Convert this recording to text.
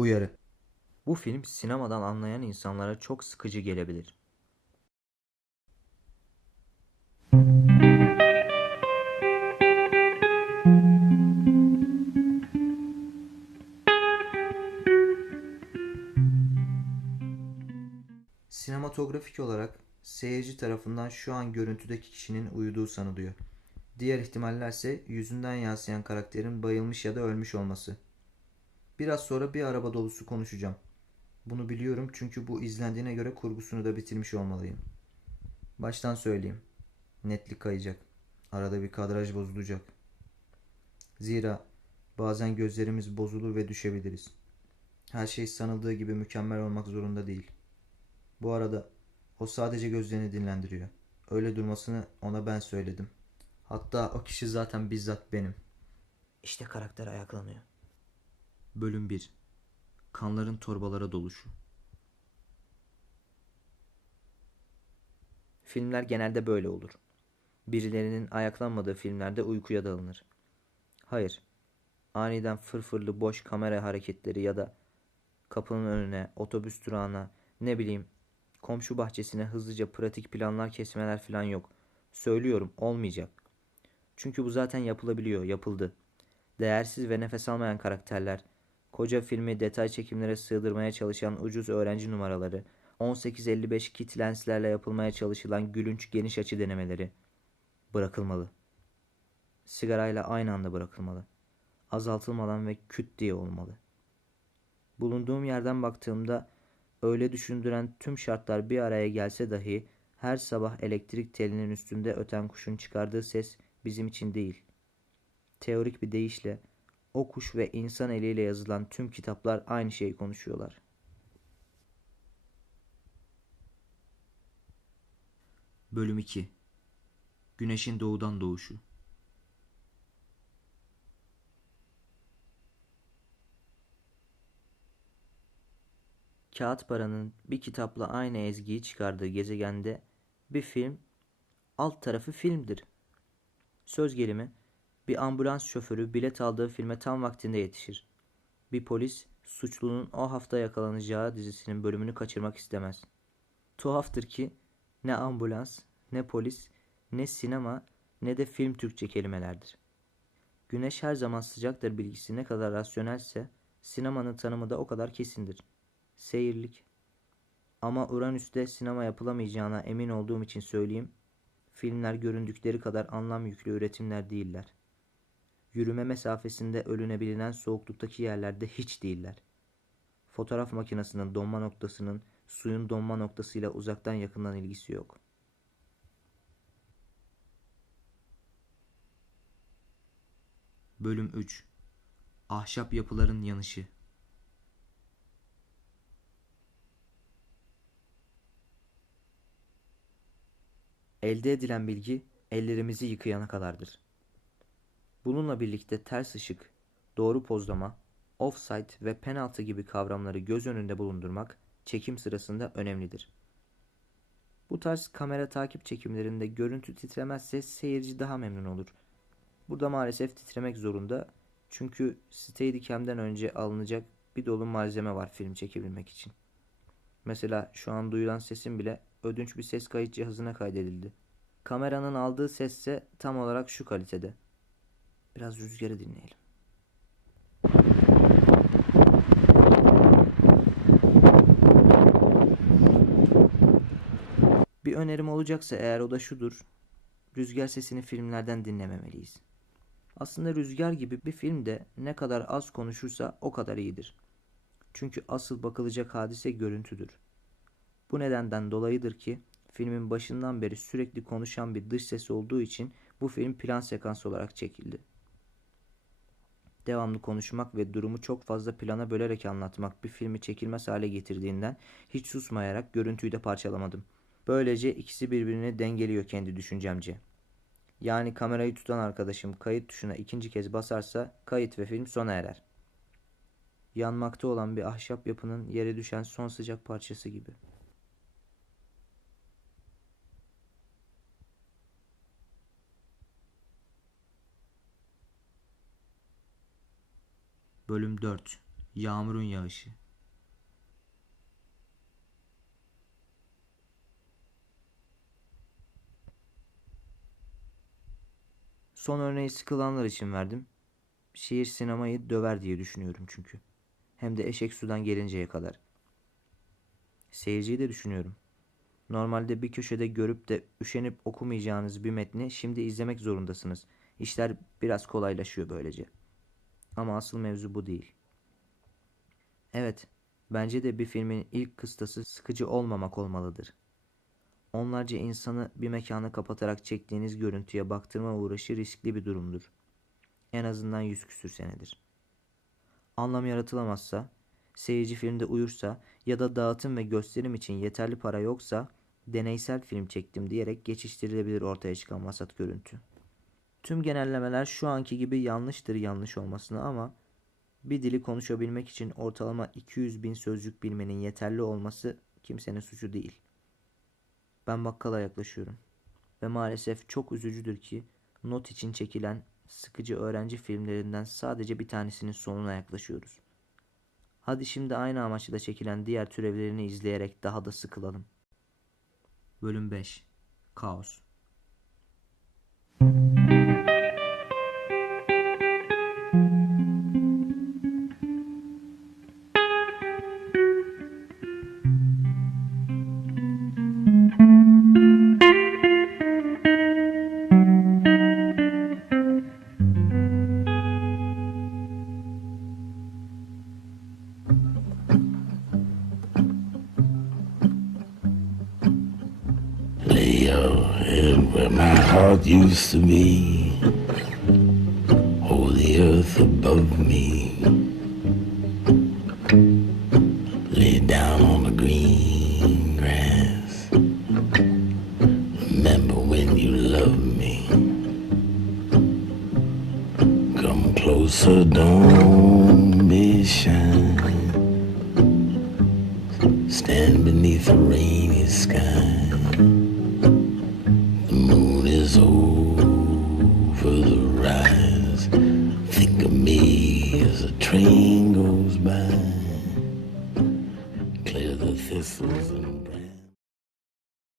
Uyarı. Bu film sinemadan anlayan insanlara çok sıkıcı gelebilir. Sinematografik olarak seyirci tarafından şu an görüntüdeki kişinin uyuduğu sanılıyor. Diğer ihtimallerse yüzünden yansıyan karakterin bayılmış ya da ölmüş olması. Biraz sonra bir araba dolusu konuşacağım. Bunu biliyorum çünkü bu izlendiğine göre kurgusunu da bitirmiş olmalıyım. Baştan söyleyeyim. Netlik kayacak. Arada bir kadraj bozulacak. Zira bazen gözlerimiz bozulur ve düşebiliriz. Her şey sanıldığı gibi mükemmel olmak zorunda değil. Bu arada o sadece gözlerini dinlendiriyor. Öyle durmasını ona ben söyledim. Hatta o kişi zaten bizzat benim. İşte karakter ayaklanıyor. Bölüm 1. Kanların torbalara doluşu. Filmler genelde böyle olur. Birilerinin ayaklanmadığı filmlerde uykuya dalınır. Hayır, aniden fırfırlı boş kamera hareketleri ya da kapının önüne, otobüs durağına, ne bileyim, komşu bahçesine hızlıca pratik planlar kesmeler falan yok. Söylüyorum, olmayacak. Çünkü bu zaten yapılabiliyor, yapıldı. Değersiz ve nefes almayan karakterler, koca filmi detay çekimlere sığdırmaya çalışan ucuz öğrenci numaraları, 18-55 kit lenslerle yapılmaya çalışılan gülünç geniş açı denemeleri bırakılmalı. Sigarayla aynı anda bırakılmalı. Azaltılmadan ve küt diye olmalı. Bulunduğum yerden baktığımda öyle düşündüren tüm şartlar bir araya gelse dahi her sabah elektrik telinin üstünde öten kuşun çıkardığı ses bizim için değil. Teorik bir deyişle o kuş ve insan eliyle yazılan tüm kitaplar aynı şeyi konuşuyorlar. Bölüm 2. Güneşin doğudan doğuşu. Kağıt paranın bir kitapla aynı ezgiyi çıkardığı gezegende bir film alt tarafı filmdir. Söz gelimi bir ambulans şoförü bilet aldığı filme tam vaktinde yetişir. Bir polis suçlunun o hafta yakalanacağı dizisinin bölümünü kaçırmak istemez. Tuhaftır ki ne ambulans, ne polis, ne sinema, ne de film Türkçe kelimelerdir. Güneş her zaman sıcaktır bilgisi ne kadar rasyonelse sinemanın tanımı da o kadar kesindir. Seyirlik. Ama Uranüs'te sinema yapılamayacağına emin olduğum için söyleyeyim, filmler göründükleri kadar anlam yüklü üretimler değiller. Yürüme mesafesinde ölünebilinen soğukluk yerlerde hiç değiller. Fotoğraf makinesinin donma noktasının suyun donma noktasıyla uzaktan yakından ilgisi yok. Bölüm 3. Ahşap yapıların yanışı. Elde edilen bilgi ellerimizi yıkayana kadardır. Bununla birlikte ters ışık, doğru pozlama, offside ve penaltı gibi kavramları göz önünde bulundurmak çekim sırasında önemlidir. Bu tarz kamera takip çekimlerinde görüntü titremezse seyirci daha memnun olur. Burada maalesef titremek zorunda çünkü Steadicam'den önce alınacak bir dolu malzeme var film çekebilmek için. Mesela şu an duyulan sesim bile ödünç bir ses kayıt cihazına kaydedildi. Kameranın aldığı sesse tam olarak şu kalitede. Biraz rüzgarı dinleyelim. Bir önerim olacaksa eğer o da şudur. Rüzgar sesini filmlerden dinlememeliyiz. Aslında Rüzgar gibi bir film de ne kadar az konuşursa o kadar iyidir. Çünkü asıl bakılacak hadise görüntüdür. Bu nedenden dolayıdır ki filmin başından beri sürekli konuşan bir dış ses olduğu için bu film plan sekans olarak çekildi. Devamlı konuşmak ve durumu çok fazla plana bölerek anlatmak bir filmi çekilmez hale getirdiğinden hiç susmayarak görüntüyü de parçalamadım. Böylece ikisi birbirini dengeliyor kendi düşüncemce. Yani kamerayı tutan arkadaşım kayıt tuşuna ikinci kez basarsa kayıt ve film sona erer. Yanmakta olan bir ahşap yapının yere düşen son sıcak parçası gibi. Bölüm 4. Yağmurun yağışı. Son örneği sıkılanlar için verdim. Şiir sinemayı döver diye düşünüyorum çünkü. Hem de eşek sudan gelinceye kadar. Seyirciyi de düşünüyorum. Normalde bir köşede görüp de üşenip okumayacağınız bir metni şimdi izlemek zorundasınız. İşler biraz kolaylaşıyor böylece. Ama asıl mevzu bu değil. Evet, bence de bir filmin ilk kıstası sıkıcı olmamak olmalıdır. Onlarca insanı bir mekana kapatarak çektiğiniz görüntüye baktırma uğraşı riskli bir durumdur. En azından 100 küsür senedir. Anlam yaratılamazsa, seyirci filmde uyursa ya da dağıtım ve gösterim için yeterli para yoksa deneysel film çektim diyerek geçiştirilebilir ortaya çıkan vasat görüntü. Tüm genellemeler şu anki gibi yanlıştır yanlış olmasına ama bir dili konuşabilmek için ortalama 200 bin sözcük bilmenin yeterli olması kimsenin suçu değil. Ben bakkala yaklaşıyorum ve maalesef çok üzücüdür ki not için çekilen sıkıcı öğrenci filmlerinden sadece bir tanesinin sonuna yaklaşıyoruz. Hadi şimdi aynı amaçla çekilen diğer türevlerini izleyerek daha da sıkılalım. Bölüm 5 Kaos. Lay your head where my heart used to be. Hold the earth above me. Lay down on the green grass. Remember when you loved me. Come closer, don't be shy. Stand beneath a rainy sky. The moon is over the rise. Think of me as a train goes by. Clear the thistles and